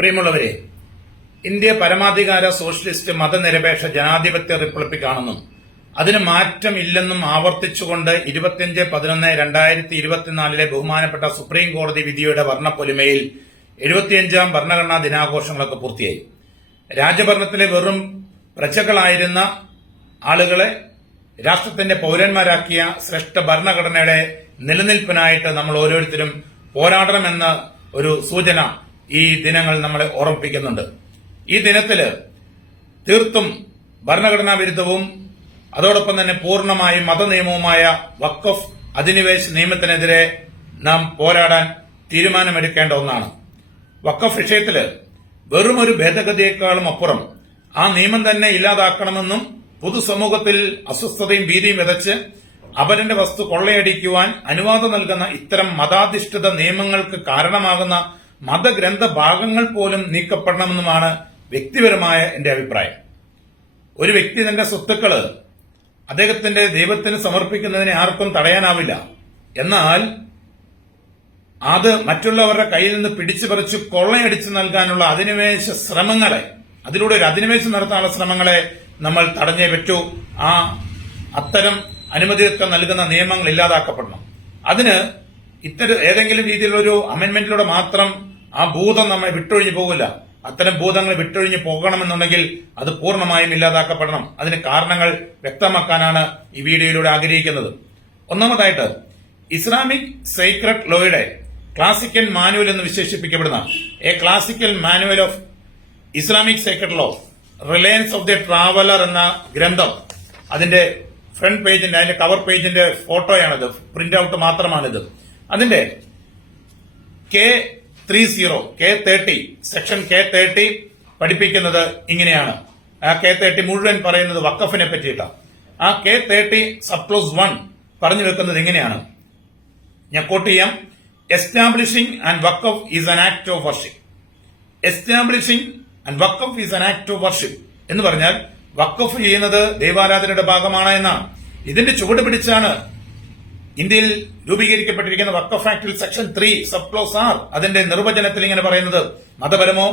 പ്രിയമുള്ളവരെ, ഇന്ത്യ പരമാധികാര സോഷ്യലിസ്റ്റ് മതനിരപേക്ഷ ജനാധിപത്യ റിപ്പബ്ലിക് ആണെന്നും അതിന് മാറ്റമില്ലെന്നും ആവർത്തിച്ചുകൊണ്ട് 25/11/2024 ബഹുമാനപ്പെട്ട സുപ്രീം കോടതി വിധിയുടെ വർണ്ണപ്പൊലിമയിൽ 75ാം ഭരണഘടനാ ദിനാഘോഷങ്ങളൊക്കെ പൂർത്തിയായി. രാജഭരണത്തിലെ വെറും പ്രജകളായിരുന്ന ആളുകളെ രാഷ്ട്രത്തിന്റെ പൌരന്മാരാക്കിയ ശ്രേഷ്ഠ ഭരണഘടനയുടെ നിലനിൽപ്പിനായിട്ട് നമ്മൾ ഓരോരുത്തരും പോരാടണമെന്ന ഒരു സൂചന ഈ ദിനങ്ങൾ നമ്മളെ ഓർമ്മിപ്പിക്കുന്നുണ്ട്. ഈ ദിനത്തില് തീർത്തും ഭരണഘടനാ വിരുദ്ധവും അതോടൊപ്പം തന്നെ പൂർണ്ണമായും മതനിയമവുമായ വഖഫ് അധിനിവേശ നിയമത്തിനെതിരെ നാം പോരാടാൻ തീരുമാനമെടുക്കേണ്ട ഒന്നാണ്. വഖഫ് വിഷയത്തില് വെറും ഒരു ഭേദഗതിയേക്കാളും അപ്പുറം ആ നിയമം തന്നെ ഇല്ലാതാക്കണമെന്നും പൊതുസമൂഹത്തിൽ അസ്വസ്ഥതയും ഭീതിയും വിതച്ച് അവരന്റെ വസ്തു കൊള്ളയടിക്കുവാൻ അനുവാദം നൽകുന്ന ഇത്തരം മതാധിഷ്ഠിത നിയമങ്ങൾക്ക് കാരണമാകുന്ന മതഗ്രന്ഥ ഭാഗങ്ങൾ പോലും നീക്കപ്പെടണമെന്നുമാണ് വ്യക്തിപരമായ എന്റെ അഭിപ്രായം. ഒരു വ്യക്തി തന്റെ സ്വത്തുക്കള് അദ്ദേഹത്തിന്റെ ദൈവത്തിന് സമർപ്പിക്കുന്നതിനെ ആർക്കും തടയാനാവില്ല. എന്നാൽ അത് മറ്റുള്ളവരുടെ കയ്യിൽ നിന്ന് പിടിച്ചു പറിച്ച് കൊള്ളയടിച്ചു നൽകാനുള്ള അധിനിവേശ ശ്രമങ്ങളെ, അതിലൂടെ ഒരു അധിനിവേശം നടത്താനുള്ള ശ്രമങ്ങളെ നമ്മൾ തടഞ്ഞേ പറ്റൂ. അത്തരം അനുമതിയൊക്കെ നൽകുന്ന നിയമങ്ങൾ ഇല്ലാതാക്കപ്പെടണം. അതിന് ഏതെങ്കിലും രീതിയിലൊരു അമെന്റ്മെന്റിലൂടെ മാത്രം ആ ഭൂതം നമ്മെ വിട്ടൊഴിഞ്ഞു പോകില്ല. അത്തരം ഭൂതങ്ങൾ വിട്ടൊഴിഞ്ഞു പോകണമെന്നുണ്ടെങ്കിൽ അത് പൂർണ്ണമായും ഇല്ലാതാക്കപ്പെടണം. അതിന് കാരണങ്ങൾ വ്യക്തമാക്കാനാണ് ഈ വീഡിയോയിലൂടെ ആഗ്രഹിക്കുന്നത്. ഒന്നാമതായിട്ട്, ഇസ്ലാമിക് സീക്രട്ട് ലോയുടെ ക്ലാസിക്കൽ മാനുവൽ എന്ന് വിശേഷിപ്പിക്കപ്പെടുന്ന a classical manual of Islamic secret law, reliance of the traveller എന്ന ഗ്രന്ഥം, അതിന്റെ ഫ്രണ്ട് പേജിന്റെ, അതിന്റെ കവർ പേജിന്റെ ഫോട്ടോയാണിത്, പ്രിന്റ് ഔട്ട് മാത്രമാണിത്. അതിന്റെ K30 സെക്ഷൻ K30 പഠിപ്പിക്കുന്നത് ഇങ്ങനെയാണ്. ആ K30 മുഴുവൻ പറയുന്നത് വഖഫിനെ പറ്റിയിട്ടാണ്. ആ K30 സബ്ക്ലോസ് 1 പറഞ്ഞു വെക്കുന്നത് ഇങ്ങനെയാണ്. ഞാൻ കോട്ട് ചെയ്യാം. എസ്റ്റാബ്ലിഷിംഗ് ആൻഡ് വഖഫ് is an act of worship. Establishing and വഖഫ് is an act of worship എന്ന് പറഞ്ഞാൽ വഖഫ് ചെയ്യുന്നത് ദൈവാരാധനയുടെ ഭാഗമാണ് എന്നാണ്. ഇതിന്റെ ചുവട് പിടിച്ചാണ് ഇന്ത്യയിൽ രൂപീകരിക്കപ്പെട്ടിരിക്കുന്ന വഖഫ് ആക്ടിൽ സെക്ഷൻ 3 സബ്ക്ലോസ് 6 അതിന്റെ നിർവചനത്തിൽ ഇങ്ങനെ പറയുന്നത്: മതപരമോ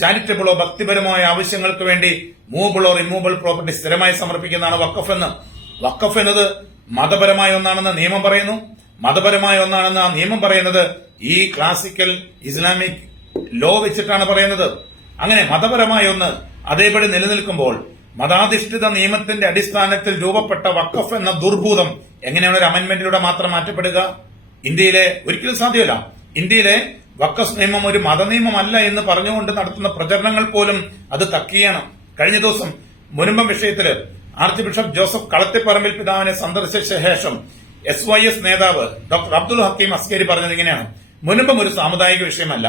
ചാരിറ്റബിളോ ഭക്തിപരമോ ആയ ആവശ്യങ്ങൾക്ക് വേണ്ടി മൂവബിൾ ഓർ ഇമ്മൂവബിൾ പ്രോപ്പർട്ടി സ്ഥിരമായി സമർപ്പിക്കുന്നതാണ് വഖഫ് എന്ന്. വഖഫ് എന്നത് മതപരമായ ഒന്നാണെന്ന് നിയമം പറയുന്നു. മതപരമായ ഒന്നാണെന്ന് ആ നിയമം പറയുന്നത് ഈ ക്ലാസിക്കൽ ഇസ്ലാമിക് ലോ വെച്ചിട്ടാണ് പറയുന്നത്. അങ്ങനെ മതപരമായ ഒന്ന് അതേപടി നിലനിൽക്കുമ്പോൾ മതാധിഷ്ഠിത നിയമത്തിന്റെ അടിസ്ഥാനത്തിൽ രൂപപ്പെട്ട വഖഫ് എന്ന ദുർഭൂതം എങ്ങനെയാണ് ഒരു അമെന്റ്മെന്റിലൂടെ മാത്രം മാറ്റപ്പെടുക? ഇന്ത്യയിലെ ഒരിക്കലും സാധ്യമല്ല. ഇന്ത്യയിലെ വഖഫ് നിയമം ഒരു മതനിയമമല്ല എന്ന് പറഞ്ഞുകൊണ്ട് നടത്തുന്ന പ്രചരണങ്ങൾ പോലും അത് തക്കിയാണ്. കഴിഞ്ഞ ദിവസം മുനമ്പം വിഷയത്തില് ആർച്ച് ബിഷപ്പ് ജോസഫ് കളത്തിപ്പറമ്പിൽ പിതാവിനെ സന്ദർശിച്ച ശേഷം SYS നേതാവ് ഡോക്ടർ അബ്ദുൽ ഹക്കീം അസ്കരി പറഞ്ഞത് ഇങ്ങനെയാണ്: മുനമ്പം ഒരു സാമുദായിക വിഷയമല്ല,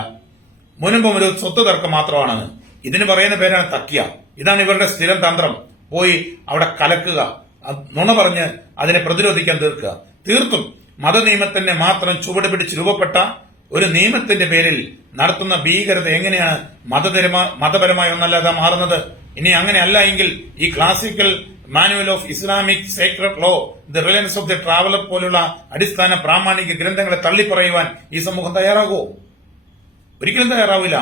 മുനമ്പം ഒരു സ്വത്ത് തർക്കം മാത്രമാണെന്ന്. ഇതിന് പറയുന്ന പേരാണ് തക്കിയ. ഇതാണ് ഇവരുടെ സ്ഥിരം തന്ത്രം. പോയി അവിടെ കലക്കുക, നുണ പറഞ്ഞ് അതിനെ പ്രതിരോധിക്കാൻ തീർക്കുക. തീർത്തും മതനിയമത്തിന്റെ മാത്രം ചുവട് പിടിച്ച് രൂപപ്പെട്ട ഒരു നിയമത്തിന്റെ പേരിൽ നടത്തുന്ന ഭീകരത എങ്ങനെയാണ് മതപരമായ ഒന്നല്ലാതെ മാറുന്നത്? ഇനി അങ്ങനെയല്ല എങ്കിൽ ഈ classical manual of Islamic secret law, the reliance of the traveller പോലുള്ള അടിസ്ഥാന പ്രാമാണിക ഗ്രന്ഥങ്ങളെ തള്ളിപ്പറയുവാൻ ഈ സമൂഹം തയ്യാറാകുമോ? ഒരിക്കലും തയ്യാറാവില്ല.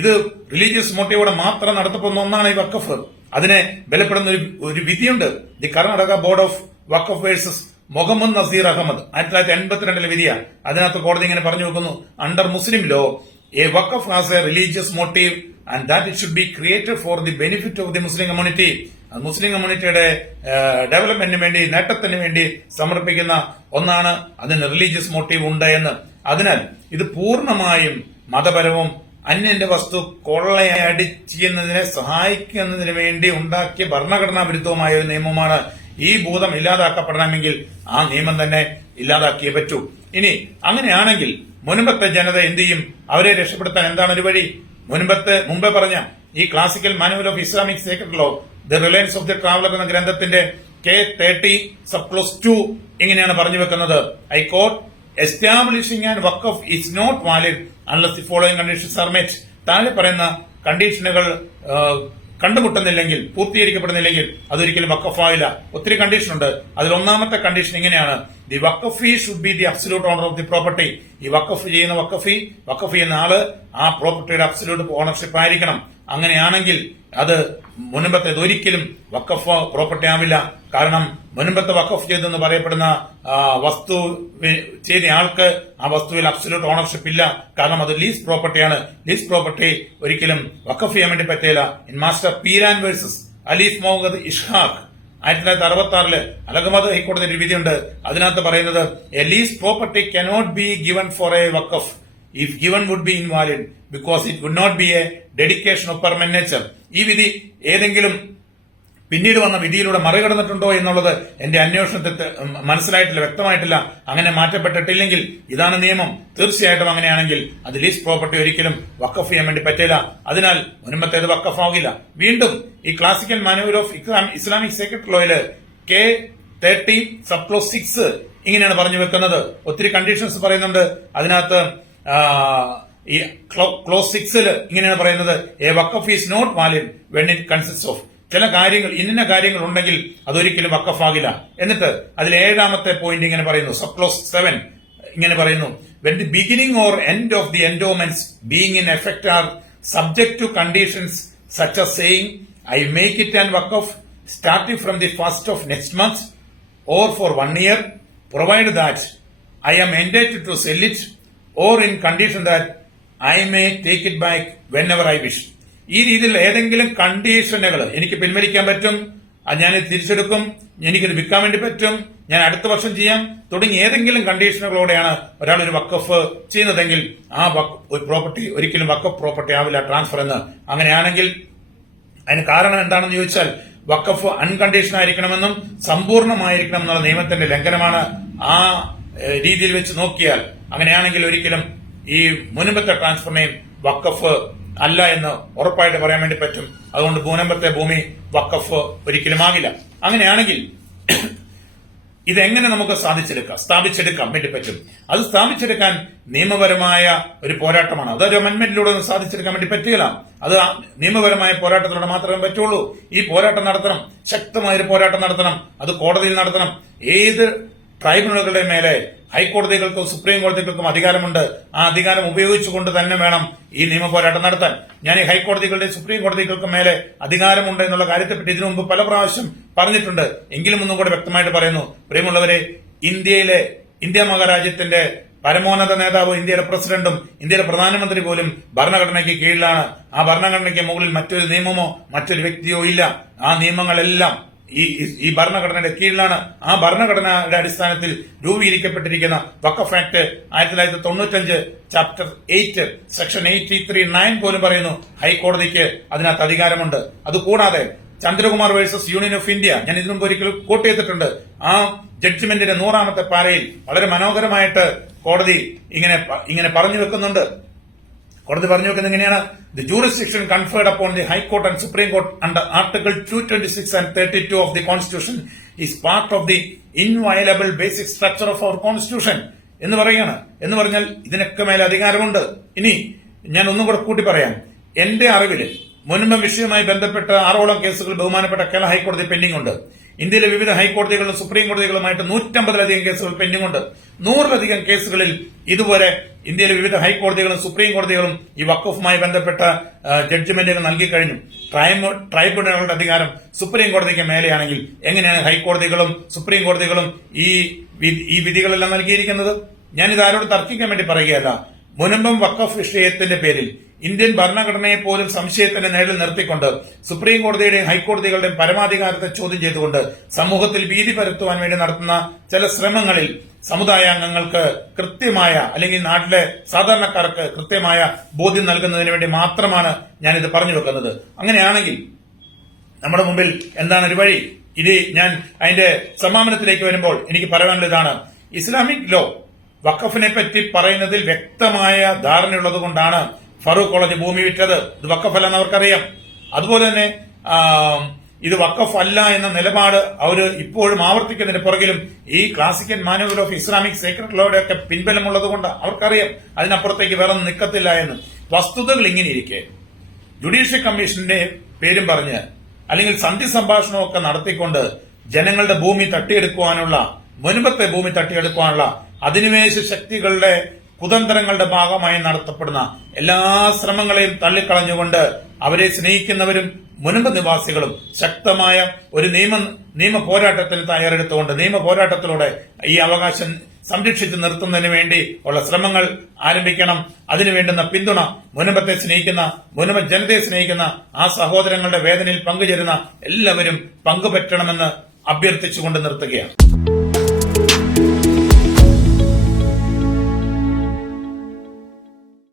ഇത് റിലീജിയസ് മോട്ടീവോടെ മാത്രം നടത്തപ്പെടുന്ന ഒന്നാണ് ഈ വഖഫ്. അതിനെ ബലപ്പെടുന്ന ഒരു വിധിയുണ്ട്. The Karnataka board of waqf versus Muhammad Nazeer Ahmed 1982 വിധിയാണ്. അതിനകത്ത് കോടതി ഇങ്ങനെ പറഞ്ഞു വെക്കുന്നു: under Muslim law a waqf has a religious motive and that it should be created for the benefit of the Muslim community. Muslim കമ്മ്യൂണിറ്റിയുടെ ഡെവലപ്മെന്റിന് വേണ്ടി, നേട്ടത്തിന് വേണ്ടി സമർപ്പിക്കുന്ന ഒന്നാണ്. അതിന് റിലീജിയസ് മോട്ടീവ് ഉണ്ട് എന്ന്. അതിനാൽ ഇത് പൂർണ്ണമായും മതപരവും അന്യന്റെ വസ്തു കൊള്ളയടിക്കുന്നതിനെ സഹായിക്കുന്നതിന് വേണ്ടി ഉണ്ടാക്കിയ ഭരണഘടനാ വിരുദ്ധവുമായ ഒരു നിയമമാണ്. ഈ ഭൂതം ഇല്ലാതാക്കപ്പെടണമെങ്കിൽ ആ നിയമം തന്നെ ഇല്ലാതാക്കിയേ പറ്റൂ. ഇനി അങ്ങനെയാണെങ്കിൽ മുൻപത്തെ ജനത എന്ത് ചെയ്യും? അവരെ രക്ഷപ്പെടുത്താൻ എന്താണ് ഒരു വഴി? മുമ്പേ പറഞ്ഞ ഈ classical manual of Islamic secret law, the reliance of the traveller എന്ന ഗ്രന്ഥത്തിന്റെ K30 സബ്ക്ലോസ് 2 ഇങ്ങനെയാണ് പറഞ്ഞു വെക്കുന്നത്. ഐ കോട്ട്: എസ്റ്റാബ്ലിഷിംഗ് ആൻഡ് വഖഫ് is not valid unless the following conditions are met. താഴെ പറയുന്ന കണ്ടീഷനുകൾ കണ്ടുമുട്ടുന്നില്ലെങ്കിൽ, പൂർത്തീകരിക്കപ്പെടുന്നില്ലെങ്കിൽ അതൊരിക്കലും വഖഫായില്ല. ഒത്തിരി കണ്ടീഷൻ ഉണ്ട്. അതിൽ ഒന്നാമത്തെ കണ്ടീഷൻ ഇങ്ങനെയാണ്: the waqif should be the absolute owner of the property. ഈ വഖഫ് ചെയ്യുന്ന വഖഫ് ചെയ്യുന്ന ആള് ആ പ്രോപ്പർട്ടിയുടെ അബ്സല്യൂട്ട് ഓണർഷിപ്പ് ആയിരിക്കണം. അങ്ങനെയാണെങ്കിൽ അത് മുൻപത്തേത് ഒരിക്കലും വഖഫ് പ്രോപ്പർട്ടി ആവില്ല. കാരണം മുൻപത്തെ വഖഫ് ചെയ്തെന്ന് പറയപ്പെടുന്ന വസ്തു ചെയ്ത ആൾക്ക് ആ വസ്തുവിൽ അബ്സല്യൂട്ട് ഓണർഷിപ്പ് ഇല്ല. കാരണം അത് ലീസ് പ്രോപ്പർട്ടിയാണ്. ലീസ് പ്രോപ്പർട്ടി ഒരിക്കലും വഖഫ് ചെയ്യാൻ വേണ്ടി പറ്റില്ല. In master Peeran versus Aleef Muhammad Ishaq 1966 Allahabad ഹൈക്കോടതി ഒരു വിധിയുണ്ട്. അതിനകത്ത് പറയുന്നത് a lease property cannot be given for a waqf if given would be invalid because it would not be a dedication of permanent nature. ഈ വിധി ഏതെങ്കിലും പിന്നീട് വന്ന വിധിയിലൂടെ മറികടന്നിട്ടുണ്ടോ എന്നുള്ളത് എന്റെ അന്വേഷണത്തിൽ മനസ്സിലായിട്ടില്ല, വ്യക്തമായിട്ടില്ല. അങ്ങനെ മാറ്റപ്പെട്ടിട്ടില്ലെങ്കിൽ ഇതാണ് നിയമം. തീർച്ചയായിട്ടും അങ്ങനെയാണെങ്കിൽ അത് ലീസ് പ്രോപ്പർട്ടി ഒരിക്കലും വഖഫ് ചെയ്യാൻ വേണ്ടി പറ്റില്ല. അതിനാൽ മുൻപത്തേത് വഖഫ് ആകില്ല. വീണ്ടും ഈ classical manual of Islamic secret ലോയില് K30 സബ് ക്ലോസ് 6 ഇങ്ങനെയാണ് പറഞ്ഞു വെക്കുന്നത്. ഒത്തിരി കണ്ടീഷൻസ് പറയുന്നുണ്ട്. അതിനകത്ത് ഈ ക്ലോസ് 6 ഇങ്ങനെയാണ് പറയുന്നത്: എ വഖഫ് is not valid when it consist of. ചില കാര്യങ്ങൾ, ഇന്ന കാര്യങ്ങൾ ഉണ്ടെങ്കിൽ അതൊരിക്കലും വഖഫാകില്ല. എന്നിട്ട് അതിൽ 7ാമത്തെ പോയിന്റ് ഇങ്ങനെ പറയുന്നു, സബ് ക്ലോസ് 7 ഇങ്ങനെ പറയുന്നു: when the beginning or end of the endowments being in effect are subject to conditions such as saying I make it an waqf starting from the 1st of next month or for 1 year, provided that I am entitled to sell it, or in condition that I may take it back whenever I wish. ഈ രീതിയിൽ ഏതെങ്കിലും കണ്ടീഷനുകൾ എനിക്ക് പിൻവലിക്കാൻ പറ്റും, ഞാനിത് തിരിച്ചെടുക്കും, എനിക്കിത് വിൽക്കാൻ വേണ്ടി പറ്റും, ഞാൻ അടുത്ത വർഷം ചെയ്യാം തുടങ്ങി ഏതെങ്കിലും കണ്ടീഷനുകളോടെയാണ് ഒരാൾ ഒരു വഖഫ് ചെയ്യുന്നതെങ്കിൽ ആ പ്രോപ്പർട്ടി ഒരിക്കലും വഖഫ് പ്രോപ്പർട്ടി ആവില്ല, ട്രാൻസ്ഫർ എന്ന്. അങ്ങനെയാണെങ്കിൽ അതിന് കാരണം എന്താണെന്ന് ചോദിച്ചാൽ വഖഫ് അൺകണ്ടീഷൻ ആയിരിക്കണമെന്നും സമ്പൂർണ്ണമായിരിക്കണം എന്നുള്ള നിയമത്തിന്റെ ലംഘനമാണ്. ആ രീതിയിൽ വെച്ച് നോക്കിയാൽ അങ്ങനെയാണെങ്കിൽ ഒരിക്കലും ഈ മുൻപത്തെ ട്രാൻസ്ഫറിനെയും വഖഫ് അല്ല എന്ന് ഉറപ്പായിട്ട് പറയാൻ വേണ്ടി പറ്റും. അതുകൊണ്ട് മുൻപത്തെ ഭൂമി വഖഫ് ഒരിക്കലും ആകില്ല. അങ്ങനെയാണെങ്കിൽ ഇതെങ്ങനെ നമുക്ക് സ്ഥാപിച്ചെടുക്കാൻ വേണ്ടി പറ്റും? അത് സ്ഥാപിച്ചെടുക്കാൻ നിയമപരമായ ഒരു പോരാട്ടമാണ്. അതൊരു അമെന്റ്മെന്റിലൂടെ ഒന്നും സാധിച്ചെടുക്കാൻ വേണ്ടി പറ്റുകയില്ല. അത് നിയമപരമായ പോരാട്ടത്തിലൂടെ മാത്രമേ പറ്റുള്ളൂ. ഈ പോരാട്ടം നടത്തണം, ശക്തമായൊരു പോരാട്ടം നടത്തണം. അത് കോടതിയിൽ നടത്തണം. ഏത് ട്രൈബ്യൂണലുകളുടെ മേലെ ഹൈക്കോടതികൾക്കും സുപ്രീം കോടതികൾക്കും അധികാരമുണ്ട്. ആ അധികാരം ഉപയോഗിച്ചുകൊണ്ട് തന്നെ വേണം ഈ നിയമ പോരാട്ടം നടത്താൻ. ഞാൻ ഈ ഹൈക്കോടതികളുടെയും സുപ്രീം കോടതികൾക്കും മേലെ അധികാരമുണ്ട് എന്നുള്ള കാര്യത്തെപ്പറ്റി ഇതിനു മുമ്പ് പല പ്രാവശ്യം പറഞ്ഞിട്ടുണ്ട്. എങ്കിലും ഒന്നും കൂടെ വ്യക്തമായിട്ട് പറയുന്നു. പ്രിയമുള്ളവരെ, ഇന്ത്യ മഹാരാജ്യത്തിന്റെ പരമോന്നത നേതാവ്, ഇന്ത്യയുടെ പ്രസിഡന്റും ഇന്ത്യയുടെ പ്രധാനമന്ത്രി പോലും ഭരണഘടനയ്ക്ക് കീഴിലാണ്. ആ ഭരണഘടനയ്ക്ക് മുകളിൽ മറ്റൊരു നിയമമോ മറ്റൊരു വ്യക്തിയോ ഇല്ല. ആ നിയമങ്ങളെല്ലാം ഈ ഭരണഘടനയുടെ കീഴിലാണ്. ആ ഭരണഘടനയുടെ അടിസ്ഥാനത്തിൽ രൂപീകരിക്കപ്പെട്ടിരിക്കുന്ന വഖഫ് ആക്ട് 1995 ചാപ്റ്റർ 8 സെക്ഷൻ 83(9) പോലും പറയുന്നു ഹൈക്കോടതിക്ക് അതിനകത്ത് അധികാരമുണ്ട്. അതുകൂടാതെ Chandrakumar versus union of India ഞാൻ ഇതിനു മുമ്പ് ഒരിക്കൽ കോട്ട് ചെയ്തിട്ടുണ്ട്. ആ ജഡ്ജ്മെന്റിന്റെ 100ാമത്തെ പാരയിൽ വളരെ മനോഹരമായിട്ട് കോടതി ഇങ്ങനെ പറഞ്ഞു വെക്കുന്നുണ്ട്. കോടതി പറഞ്ഞു വെക്കുന്നത് എങ്ങനെയാണ്: the jurisdiction conferred upon the high court and supreme court under article 226 and 32 of the constitution is part of the inviolable basic structure of our constitution എന്ന് പറയുകയാണ്. എന്ന് പറഞ്ഞാൽ ഇതിനൊക്കെ മേലെ അധികാരമുണ്ട്. ഇനി ഞാൻ ഒന്നും കൂടെ കൂട്ടി പറയാം. എന്റെ അറിവില് മുൻപ് വിഷയവുമായി ബന്ധപ്പെട്ട 6ഓളം കേസുകൾ ബഹുമാനപ്പെട്ട കേരള ഹൈക്കോടതി പെൻഡിംഗ് ഉണ്ട്. ഇന്ത്യയിലെ വിവിധ ഹൈക്കോടതികളും സുപ്രീം കോടതികളുമായിട്ട് 150ലധികം കേസുകൾ പെൻഡിംഗ് ഉണ്ട്. 100ലധികം കേസുകളിൽ ഇതുപോലെ ഇന്ത്യയിലെ വിവിധ ഹൈക്കോടതികളും സുപ്രീം കോടതികളും ഈ വഖഫുമായി ബന്ധപ്പെട്ട ജഡ്ജ്മെന്റുകൾ നൽകി കഴിഞ്ഞു. ട്രൈബ്യൂണലുകളുടെ അധികാരം സുപ്രീം കോടതിക്ക് മേലെയാണെങ്കിൽ എങ്ങനെയാണ് ഹൈക്കോടതികളും സുപ്രീം കോടതികളും ഈ വിധികളെല്ലാം നൽകിയിരിക്കുന്നത്? ഞാനിത് ആരോട് തർക്കിക്കാൻ വേണ്ടി പറയുകയല്ല. മുൻപും വഖഫ് വിഷയത്തിന്റെ പേരിൽ ഇന്ത്യൻ ഭരണഘടനയെ പോലും സംശയത്തിന്റെ നേരിൽ നിർത്തിക്കൊണ്ട് സുപ്രീം കോടതിയുടെയും ഹൈക്കോടതികളുടെയും പരമാധികാരത്തെ ചോദ്യം ചെയ്തുകൊണ്ട് സമൂഹത്തിൽ ഭീതി പരത്തുവാൻ വേണ്ടി നടത്തുന്ന ചില ശ്രമങ്ങളിൽ സമുദായാംഗങ്ങൾക്ക് കൃത്യമായ, അല്ലെങ്കിൽ നാട്ടിലെ സാധാരണക്കാർക്ക് കൃത്യമായ ബോധ്യം നൽകുന്നതിന് വേണ്ടി മാത്രമാണ് ഞാനിത് പറഞ്ഞു വെക്കുന്നത്. അങ്ങനെയാണെങ്കിൽ നമ്മുടെ മുമ്പിൽ എന്താണ് ഒരു വഴി? ഇത് ഞാൻ അതിന്റെ സമാപനത്തിലേക്ക് വരുമ്പോൾ എനിക്ക് പറയാനുള്ളത് ഇതാണ്: ഇസ്ലാമിക് ലോ വഖഫിനെ പറ്റി പറയുന്നതിൽ വ്യക്തമായ ധാരണയുള്ളത് കൊണ്ടാണ് ഫറൂഖ് കോളേജ് ഭൂമി വിറ്റത്. ഇത് വഖഫല്ലെന്ന് അവർക്കറിയാം. അതുപോലെ തന്നെ ഇത് വഖഫ് അല്ല എന്ന നിലപാട് അവർ ഇപ്പോഴും ആവർത്തിക്കുന്നതിന് പുറകിലും ഈ classical manual of Islamic secret ലോയുടെ ഒക്കെ പിൻബലമുള്ളത് കൊണ്ട് അവർക്കറിയാം അതിനപ്പുറത്തേക്ക് വേറെ നിൽക്കത്തില്ല എന്ന്. വസ്തുതകൾ ഇങ്ങനെയിരിക്കെ ജുഡീഷ്യൽ കമ്മീഷന്റെ പേരും പറഞ്ഞ് അല്ലെങ്കിൽ സന്ധി സംഭാഷണമൊക്കെ നടത്തിക്കൊണ്ട് ജനങ്ങളുടെ ഭൂമി തട്ടിയെടുക്കുവാനുള്ള, മുൻപത്തെ ഭൂമി തട്ടിയെടുക്കുവാനുള്ള അധിനിവേശ ശക്തികളുടെ കുതന്ത്രങ്ങളുടെ ഭാഗമായി നടത്തപ്പെടുന്ന എല്ലാ ശ്രമങ്ങളെയും തള്ളിക്കളഞ്ഞുകൊണ്ട് അവരെ സ്നേഹിക്കുന്നവരും മുൻപ് നിവാസികളും ശക്തമായ ഒരു നിയമ പോരാട്ടത്തിന് തയ്യാറെടുത്തുകൊണ്ട് നിയമ പോരാട്ടത്തിലൂടെ ഈ അവകാശം സംരക്ഷിച്ചു നിർത്തുന്നതിന് വേണ്ടി ഉള്ള ശ്രമങ്ങൾ ആരംഭിക്കണം. അതിനുവേണ്ടുന്ന പിന്തുണ മുനമ്പത്തെ സ്നേഹിക്കുന്ന, മുനമ്പ ജനതയെ സ്നേഹിക്കുന്ന ആ സഹോദരങ്ങളുടെ വേദനയിൽ പങ്കുചേരുന്ന എല്ലാവരും പങ്കുപറ്റണമെന്ന് അഭ്യർത്ഥിച്ചുകൊണ്ട് നിർത്തുകയാണ്.